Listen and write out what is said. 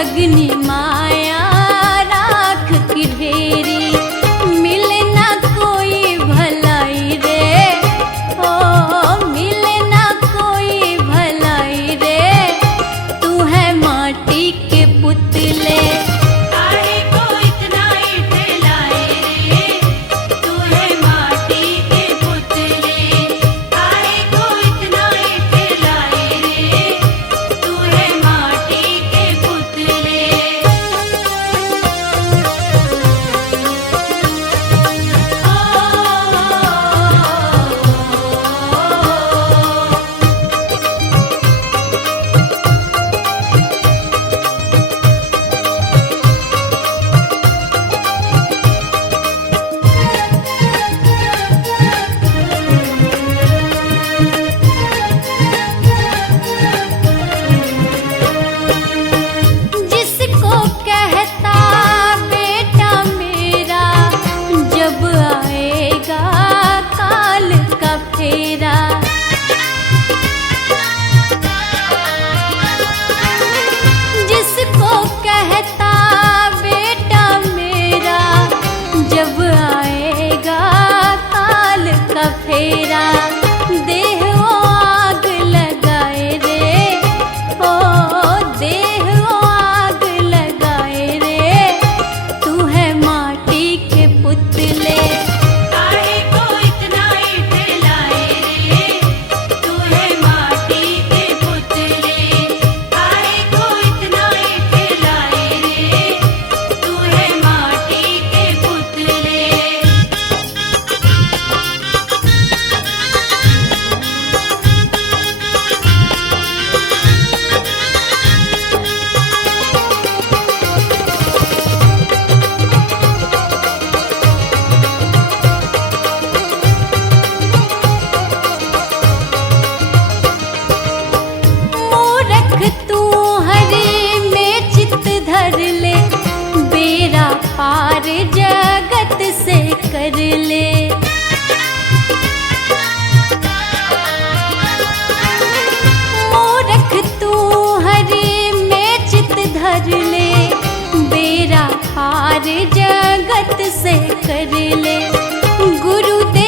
ठगनी माया राख की ढेरी, मिले ना कोई भलाई रे, ओ मिले ना कोई भलाई रे, तू है माटी के पुतले। काहे को इतना इठलाए रे, तू है माटी के पुतले। काहे को इतना इठलाए रे, तू है माटी के पुतले। जिसको कहता बेटा मेरा, जब आएगा काल का फेरा। जिसको कहता बेटा मेरा, जब आएगा काल का फेरा, देह वो आग लगाए रे, ओ देह वो आग लगाए रे, तू है माटी के पुतले। काहे को इतना इठलाए रे, तू है माटी के पुतले। काहे को इतना इठलाए रे, तू है माटी के पुतले। मूरख तू हरि में चित धर ले, बेड़ा पार जगत से कर ले। मूरख तू हरि में चित धर ले, बेड़ा पार जगत से कर ले। गुरुदेव